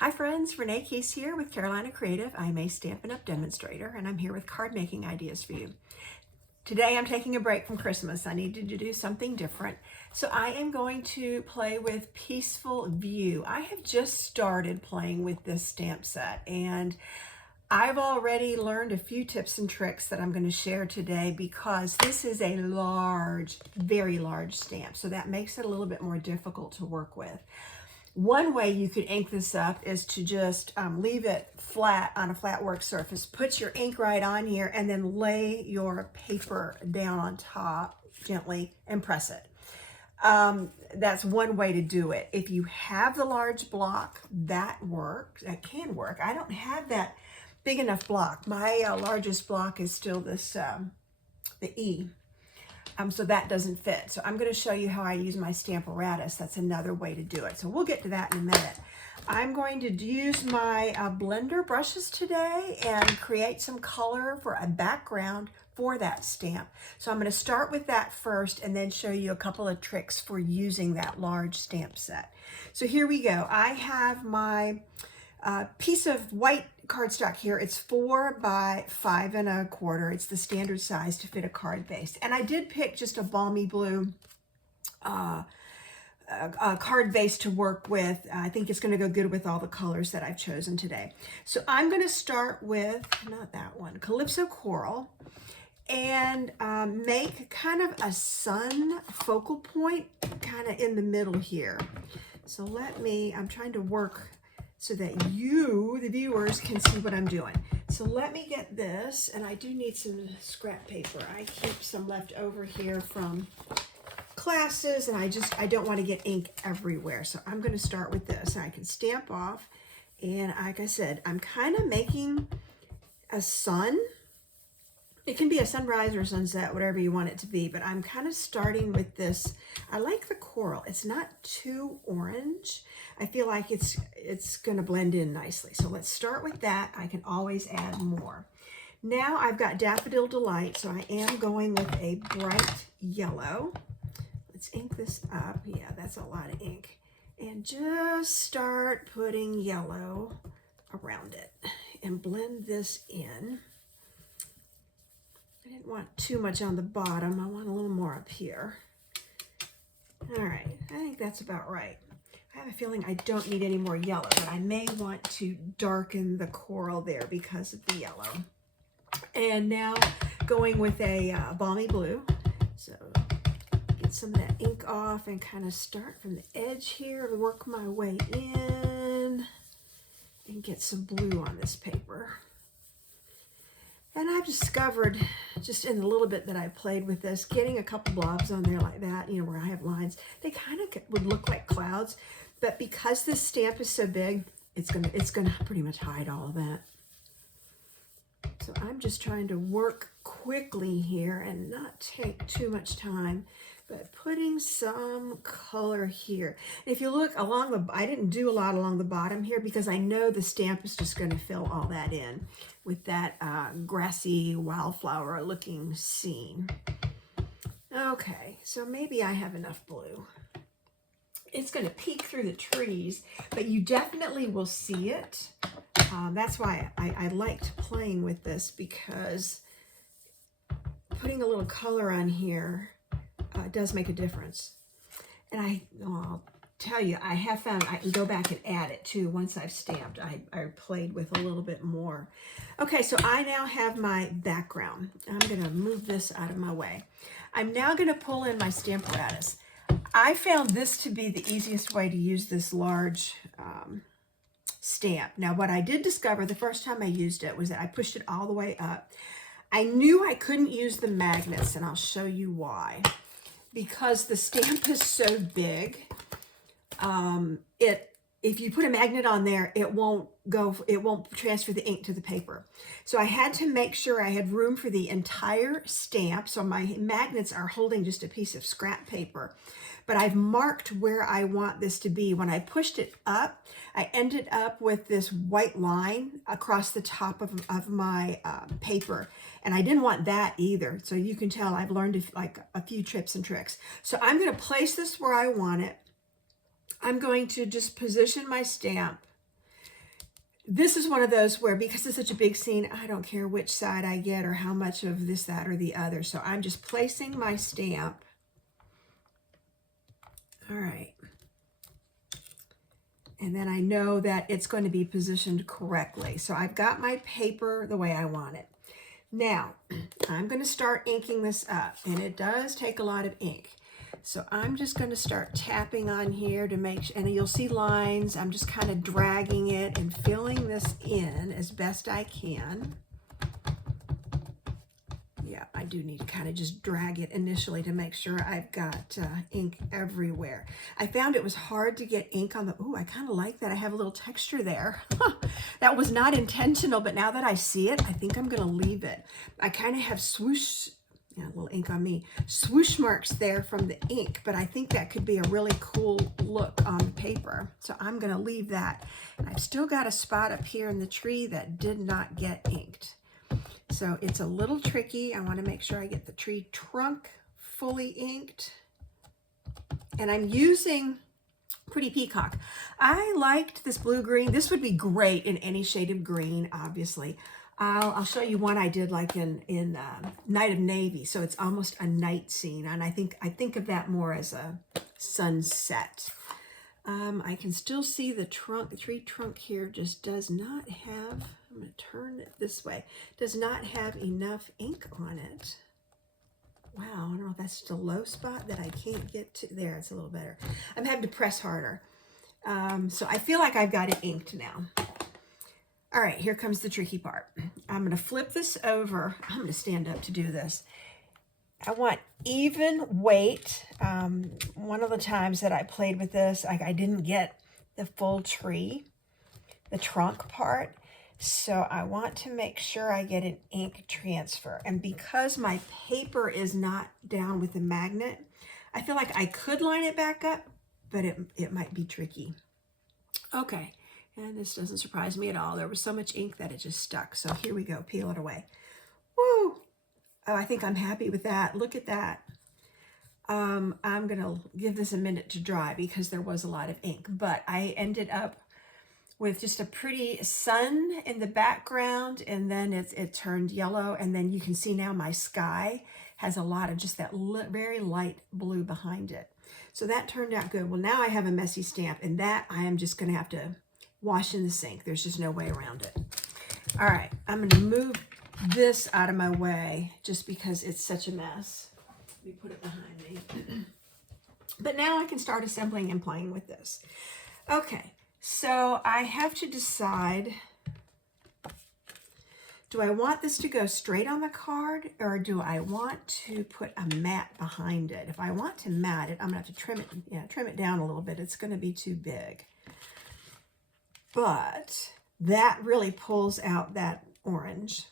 Hi friends, Renee Case here with Carolina Creative. I'm a Stampin' Up! Demonstrator and I'm here with card making ideas for you. Today I'm taking a break from Christmas. I needed to do something different. So I am going to play with Peaceful View. I have just started playing with this stamp set and I've already learned a few tips and tricks that I'm going to share today because this is a large, very large stamp. So that makes it a little bit more difficult to work with. One way you could ink this up is to just leave it flat on a flat work surface. Put your ink right on here and then lay your paper down on top gently and press it. That's one way to do it. If you have the large block, that works. That can work. I don't have that big enough block. My largest block is still this, the E. So that doesn't fit. So I'm going to show you how I use my Stamparatus. That's another way to do it. So we'll get to that in a minute. I'm going to use my blender brushes today and create some color for a background for that stamp. So I'm going to start with that first and then show you a couple of tricks for using that large stamp set. So here we go. I have my piece of white cardstock here. It's 4 by 5 1/4. It's the standard size to fit a card base. And I did pick just a balmy blue card base to work with. I think it's going to go good with all the colors that I've chosen today. So I'm going to start with, not that one, Calypso Coral, and make kind of a sun focal point kind of in the middle here. So I'm trying to work so that you, the viewers, can see what I'm doing. So let me get this, and I do need some scrap paper. I keep some left over here from classes, and I don't want to get ink everywhere. So I'm going to start with this. I can stamp off, and like I said, I'm kind of making a sun. It can be a sunrise or sunset, whatever you want it to be, but I'm kind of starting with this. I like the coral. It's not too orange. I feel like it's going to blend in nicely. So let's start with that. I can always add more. Now I've got Daffodil Delight, so I am going with a bright yellow. Let's ink this up. Yeah, that's a lot of ink. And just start putting yellow around it and blend this in. I didn't want too much on the bottom. I want a little more up here. All right, I think that's about right. I have a feeling I don't need any more yellow, but I may want to darken the coral there because of the yellow. And now going with a balmy blue. So get some of that ink off and kind of start from the edge here and work my way in and get some blue on this paper. And I've discovered, just in the little bit that I played with this, getting a couple blobs on there like that, where I have lines, they kind of would look like clouds. But because this stamp is so big, it's gonna pretty much hide all of that. So I'm just trying to work quickly here and not take too much time, but putting some color here. If you look along the, I didn't do a lot along the bottom here because I know the stamp is just going to fill all that in with that grassy wildflower looking scene. Okay, so maybe I have enough blue. It's going to peek through the trees, but you definitely will see it. That's why I liked playing with this, because putting a little color on here does make a difference. And I'll tell you, I have found I can go back and add it too once I've stamped. I played with a little bit more. Okay, so I now have my background. I'm going to move this out of my way. I'm now going to pull in my Stamparatus. I found this to be the easiest way to use this large stamp. Now, what I did discover the first time I used it was that I pushed it all the way up. I knew I couldn't use the magnets, and I'll show you why. Because the stamp is so big, if you put a magnet on there, it won't transfer the ink to the paper. So I had to make sure I had room for the entire stamp. So my magnets are holding just a piece of scrap paper, but I've marked where I want this to be. When I pushed it up, I ended up with this white line across the top of my paper. And I didn't want that either. So you can tell I've learned like a few tips and tricks. So I'm going to place this where I want it. I'm going to just position my stamp This is one of those where, because it's such a big scene, I don't care which side I get or how much of this, that, or the other. So I'm just placing my stamp. All right. And then I know that it's going to be positioned correctly. So I've got my paper the way I want it. Now, I'm going to start inking this up, and it does take a lot of ink. So I'm just going to start tapping on here to make sure, and you'll see lines. I'm just kind of dragging it and filling this in as best I can. Yeah, I do need to kind of just drag it initially to make sure I've got ink everywhere. I found it was hard to get ink on the, ooh, I kind of like that. I have a little texture there. That was not intentional, but now that I see it, I think I'm going to leave it. I kind of have swoosh, yeah, a little ink on me, swoosh marks there from the ink, but I think that could be a really cool look on the paper. So I'm going to leave that. And I've still got a spot up here in the tree that did not get inked. So it's a little tricky. I want to make sure I get the tree trunk fully inked. And I'm using Pretty Peacock. I liked this blue-green. This would be great in any shade of green, obviously. I'll show you one I did like in Night of Navy. So it's almost a night scene. And I think of that more as a sunset. I can still see the trunk, the tree trunk here just does not have, I'm going to turn it this way, does not have enough ink on it. Wow, I don't know if that's just a low spot that I can't get to. There, it's a little better. I'm having to press harder. So I feel like I've got it inked now. All right, here comes the tricky part. I'm going to flip this over. I'm going to stand up to do this. I want even weight. One of the times that I played with this, I didn't get the full tree, the trunk part. So I want to make sure I get an ink transfer. And because my paper is not down with the magnet, I feel like I could line it back up, but it might be tricky. Okay, and this doesn't surprise me at all. There was so much ink that it just stuck. So here we go, peel it away. Woo! Oh, I think I'm happy with that. Look at that. I'm going to give this a minute to dry because there was a lot of ink, but I ended up with just a pretty sun in the background, and then it turned yellow, and then you can see now my sky has a lot of just that very light blue behind it. So that turned out good. Well, now I have a messy stamp, and that I am just going to have to wash in the sink. There's just no way around it. All right, I'm going to move this out of my way just because it's such a mess. Let me put it behind me. But now I can start assembling and playing with this. Okay, so I have to decide, do I want this to go straight on the card, or do I want to put a mat behind it? If I want to mat it, I'm gonna have to trim it down a little bit. It's gonna be too big. But that really pulls out that orange,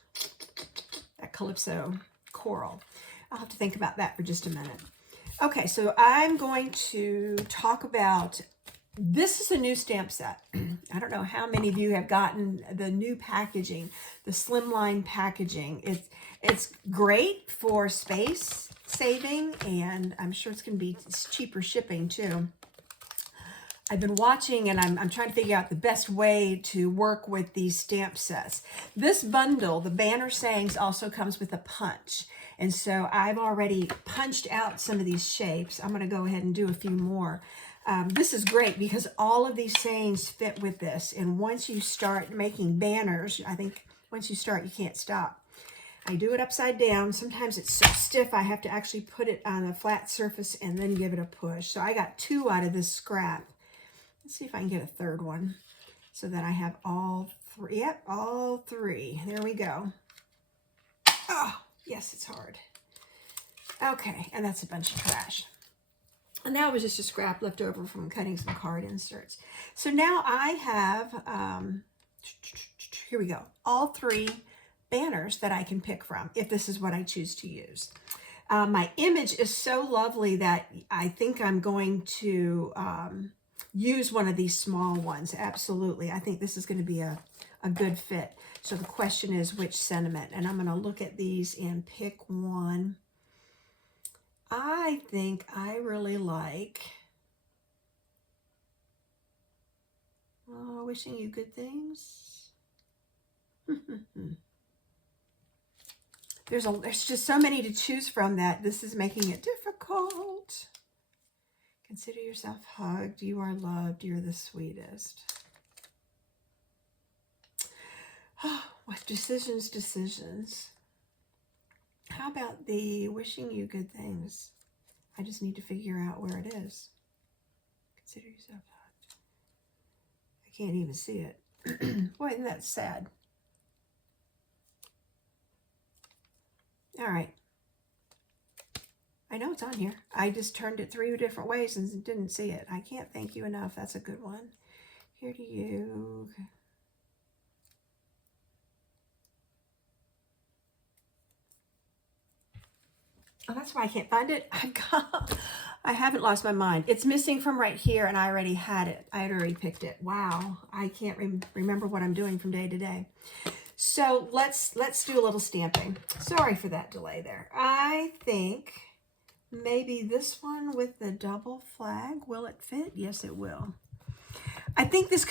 that Calypso coral. I'll have to think about that for just a minute. Okay, so I'm going to talk about, this is a new stamp set. I don't know how many of you have gotten the new packaging, the slimline packaging. It's great for space saving, and I'm sure it's going to be cheaper shipping too. I've been watching, and I'm trying to figure out the best way to work with these stamp sets. This bundle, the banner sayings, also comes with a punch. And so I've already punched out some of these shapes. I'm going to go ahead and do a few more. This is great because all of these sayings fit with this. And once you start making banners, I think once you start, you can't stop. I do it upside down. Sometimes it's so stiff, I have to actually put it on a flat surface and then give it a push. So I got 2 out of this scrap. Let's see if I can get a third one so that I have all 3. Yep, all 3. There we go. Oh, yes, it's hard. Okay, and that's a bunch of trash. And that was just a scrap left over from cutting some card inserts. So now I have, here we go, all 3 banners that I can pick from if this is what I choose to use. My image is so lovely that I think I'm going to use one of these small ones. Absolutely. I think this is going to be a good fit. So the question is which sentiment, and I'm going to look at these and pick one. I think I really like, oh, wishing you good things. There's just so many to choose from that this is making it difficult. Consider yourself hugged. You are loved. You're the sweetest. With decisions. How about the wishing you good things? I just need to figure out where it is. Consider yourself hugged. I can't even see it. Boy, isn't that sad? All right. I know it's on here. I just turned it 3 different ways and didn't see it. I can't thank you enough. That's a good one. Here to you. Oh, that's why I can't find it. I haven't lost my mind. It's missing from right here, and I already had it. I had already picked it. Wow. I can't remember what I'm doing from day to day. So let's do a little stamping. Sorry for that delay there. I think maybe this one with the double flag. Will it fit? Yes, it will. I think this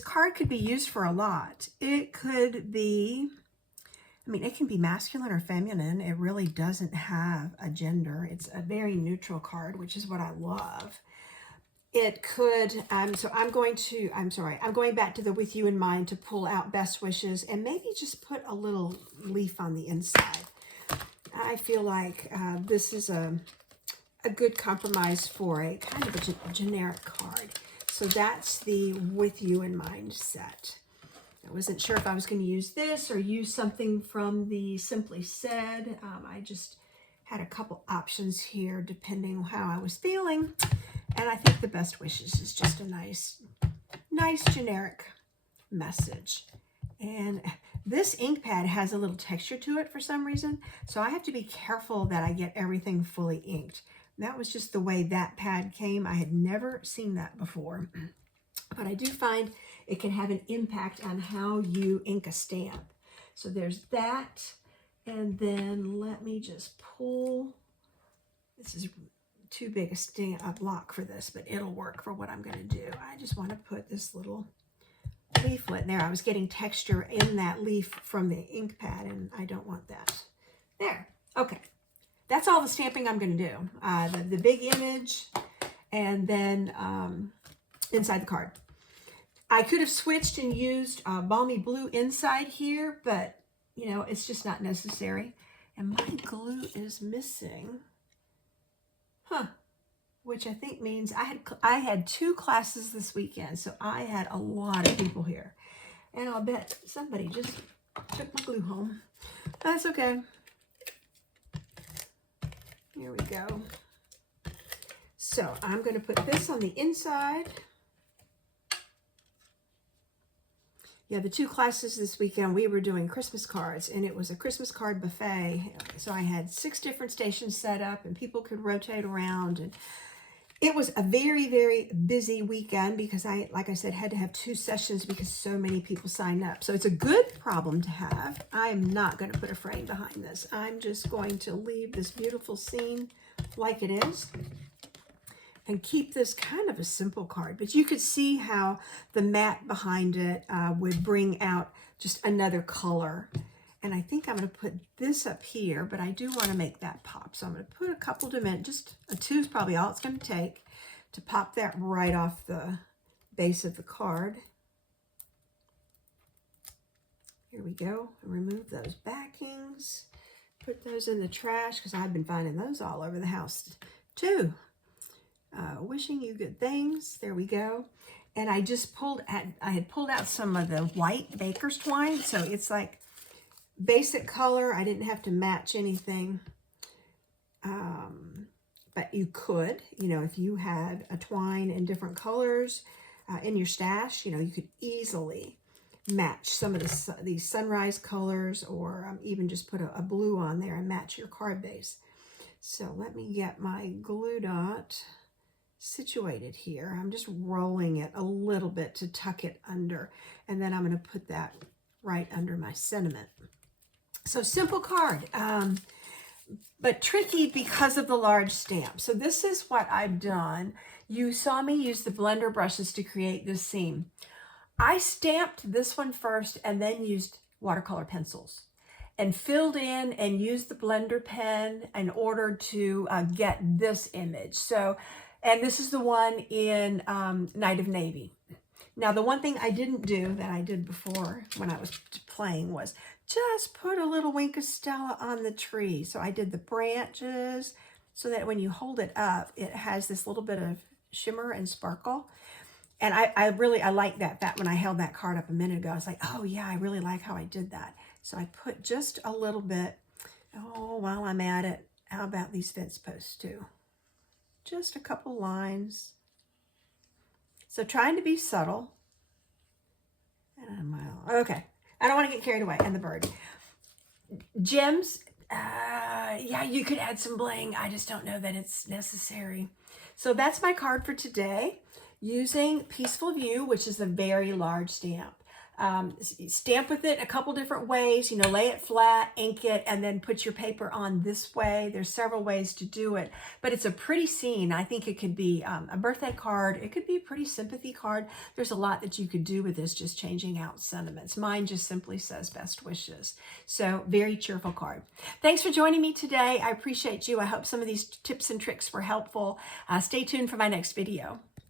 card could be used for a lot. It could be, I mean, it can be masculine or feminine. It really doesn't have a gender. It's a very neutral card, which is what I love. It could, so I'm going back to the with you in mind to pull out best wishes and maybe just put a little leaf on the inside. I feel like this is a good compromise for a kind of a generic card. So that's the with you in mind set. I wasn't sure if I was going to use this or use something from the Simply Said. I just had a couple options here depending on how I was feeling. And I think the best wishes is just a nice generic message. And this ink pad has a little texture to it for some reason. So I have to be careful that I get everything fully inked. That was just the way that pad came. I had never seen that before. But I do find it can have an impact on how you ink a stamp. So there's that. And then let me just pull. This is too big a block for this, but it'll work for what I'm going to do. I just want to put this little leaflet in there. I was getting texture in that leaf from the ink pad, and I don't want that. There. Okay. That's all the stamping I'm going to do. The big image, and then inside the card. I could have switched and used Balmy Blue inside here, but, you know, it's just not necessary. And my glue is missing. Huh. Which I think means I had 2 classes this weekend, so I had a lot of people here. And I'll bet somebody just took my glue home. That's okay. Here we go. So I'm going to put this on the inside. Yeah, the 2 classes this weekend, we were doing Christmas cards, and it was a Christmas card buffet. So I had 6 different stations set up, and people could rotate around. And it was a very, very busy weekend because I, like I said, had to have 2 sessions because so many people signed up. So it's a good problem to have. I am not going to put a frame behind this. I'm just going to leave this beautiful scene like it is and keep this kind of a simple card. But you could see how the matte behind it would bring out just another color. And I think I'm going to put this up here, but I do want to make that pop. So I'm going to put a couple dimensions, just a 2 is probably all it's going to take to pop that right off the base of the card. Here we go. Remove those backings. Put those in the trash because I've been finding those all over the house too. Wishing you good things. There we go. And I just I had pulled out some of the white baker's twine. So it's like basic color. I didn't have to match anything. But you could, you know, if you had a twine in different colors in your stash, you know, you could easily match some of these sunrise colors, or even just put a blue on there and match your card base. So let me get my glue dot situated here. I'm just rolling it a little bit to tuck it under, and then I'm going to put that right under my sentiment. So simple card, but tricky because of the large stamp. So this is what I've done. You saw me use the blender brushes to create this seam. I stamped this one first and then used watercolor pencils and filled in and used the blender pen in order to get this image. So, and this is the one in Night of Navy. Now, the one thing I didn't do that I did before when I was playing was just put a little Wink of Stella on the tree. So I did the branches so that when you hold it up, it has this little bit of shimmer and sparkle. And I really like that when I held that card up a minute ago, I was like, oh yeah, I really like how I did that. So I put just a little bit, oh, while I'm at it, how about these fence posts too? Just a couple lines. So trying to be subtle. Okay, I don't want to get carried away. And the bird. Gems, yeah, you could add some bling. I just don't know that it's necessary. So that's my card for today, using Peaceful View, which is a very large stamp. Stamp with it a couple different ways, you know, lay it flat, ink it, and then put your paper on this way. There's several ways to do it, but it's a pretty scene. I think it could be a birthday card. It could be a pretty sympathy card. There's a lot that you could do with this, just changing out sentiments. Mine just simply says best wishes. So very cheerful card. Thanks for joining me today. I appreciate you. I hope some of these tips and tricks were helpful. Stay tuned for my next video.